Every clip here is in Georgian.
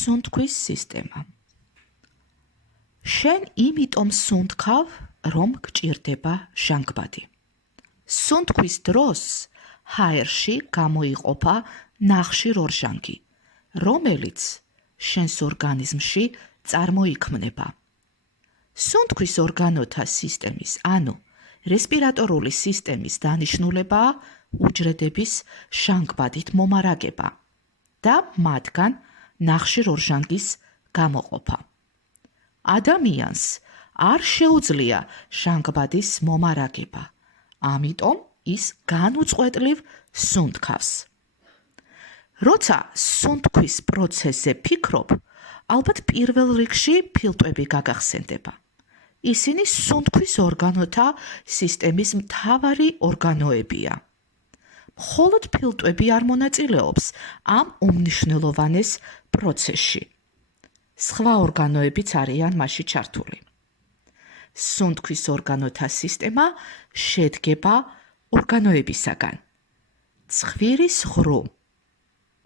სუნთქვის სისტემა. შენ იმიტომ სუნთქავ, რომ გჭირდება ჟანგბადი. სუნთქვის დროს ჰაერში გამოიყოფა ნახშირორჟანგი, რომელიც შენს ორგანიზმში წარმოიქმნება. სუნთქვის ორგანოთა სისტემის, ანუ რესპირატორული სისტემის დანიშნულებაა უჯრედების ჟანგბადით მომარაგება და მათგან ნახშირორჟანგის გამოყოფა. ადამიანს არ შეუძლია ჟანგბადის მომარაგება, ამიტომ ის განუწყვეტლივ სუნთქავს. როცა სუნთქვის პროცესზე ფიქრობ, ალბათ პირველ რიგში ფილტვები გაგახსენდება. ისინი სუნთქვის ორგანოთა სისტემის მთავარი ორგანოებია. მხოლოდ ფილტვები არ მონაწილეობს ამ უმნიშვნელოვანეს პროცესში. სხვა ორგანოებიც არიან მასში ჩართული. სუნთქვის ორგანოთა სისტემა შედგება ორგანოებისაგან: ცხვირის ღრუ,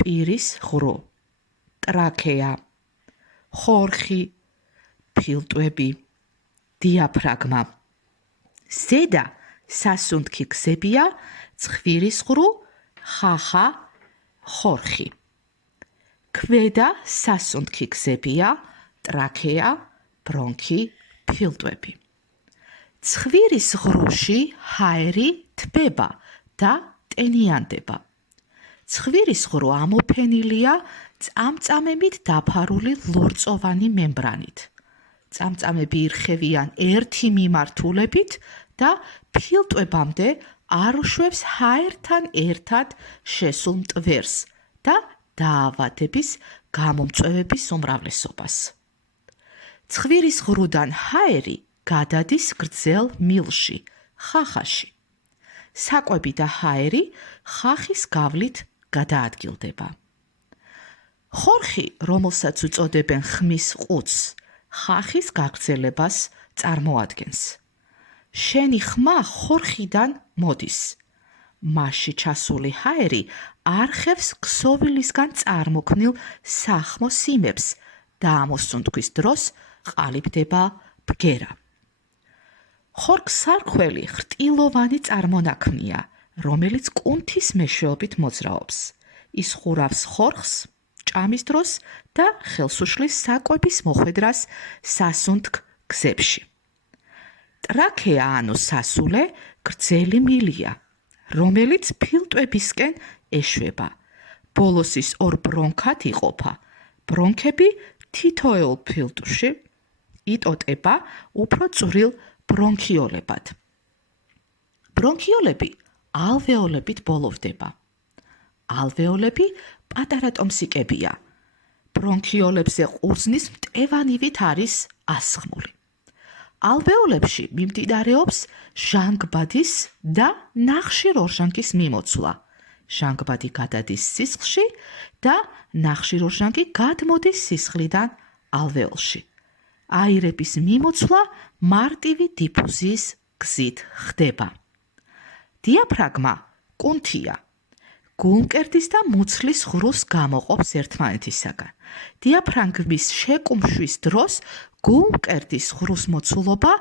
პირის ღრუ, ტრაქეა, ხორხი, ფილტვები, დიაფრაგმა. ზედა სასუნთქი გზებია ცხვირის ღრუ, ხახა, ხორხი. ქვედა სასუნთქი გზებია ტრაქეა, ბრონქი, ფილტვები. ცხვირის ღრუში ჰაერი თბება და ტენიანდება. ცხვირის ღრუ ამოფენილია წამწამებით დაფარული ლორწოვანი მემბრანით. წამწამები ირხევიან ერთი მიმართულებით და ფილტვებამდე არ უშვებს ჰაერთან ერთად შესულ მტვერს და დაავადების გამომწვევების უმრავლესობას. ცხვირის ღრუდან ჰაერი გადადის გრძელ მილში, ხახაში. საკვები და ჰაერი ხახის გავლით გადაადგილდება. ხორხი, რომელსაც უწოდებენ ხმის ყუთს, ხახის გაგრძელებას წარმოადგენს. შენი ხმა ხორხიდან მოდის. მასში ჩასული ჰაერი არხევს ქსოვილისგან წარმოქმნილ სახმო სიმებს და ამოსუნთქვის დროს ყალიბდება ბგერა. ხორგსარქველი ხრტილოვანი წარმონაქმნია, რომელიც კუნთის მეშვეობით მოძრაობს. ის ხურავს ხორხს ჭამის დროს და ხელს უშლის საკვების მოხვედრას სასუნთქ გზებში. ტრაქეა ანუ სასულე გრძელი მილია, რომელიც ფილტვებისკენ ეშვება. ბოლოს ის ორ ბრონქად იყოფა. ბრონქები თითოეულ ფილტვში იტოტება უფრო წვრილ ბრონქიოლებად. ბრონქიოლები ალვეოლებით ბოლოვდება. ალვეოლები პატარა ტომსიკებია. ბრონქიოლებზე ყურძნის მტევანივით არის ასხმული. ალვეოლებში მიმდინარეობს ჟანგბადის და ნახშირორჟანგის მიმოცვლა. ჟანგბადი გადადის სისხლში და ნახშირორჟანგი გადმოდის სისხლიდან ალვეოლში. აირების მიმოცვლა მარტივი დიფუზიის გზით ხდება. დიაფრაგმა კუნთია. გულმკერდის და მუცლის ღრუს გამოყოფს ერთმანეთისაგან. დიაფრაგმის შეკუმშვის დროს გულმკერდის ღრუს მოცულობა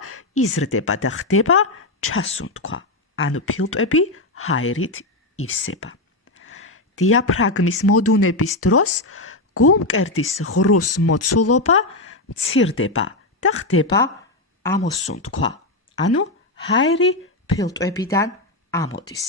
იზრდება და ხდება ჩასუნთქვა, ანუ ფილტვები ჰაერით ივსება. დიაფრაგმის მოდუნების დროს გულმკერდის ღრუს მოცულობა მცირდება და ხდება ამოსუნთქვა, ანუ ჰაერი ფილტვებიდან ამოდის.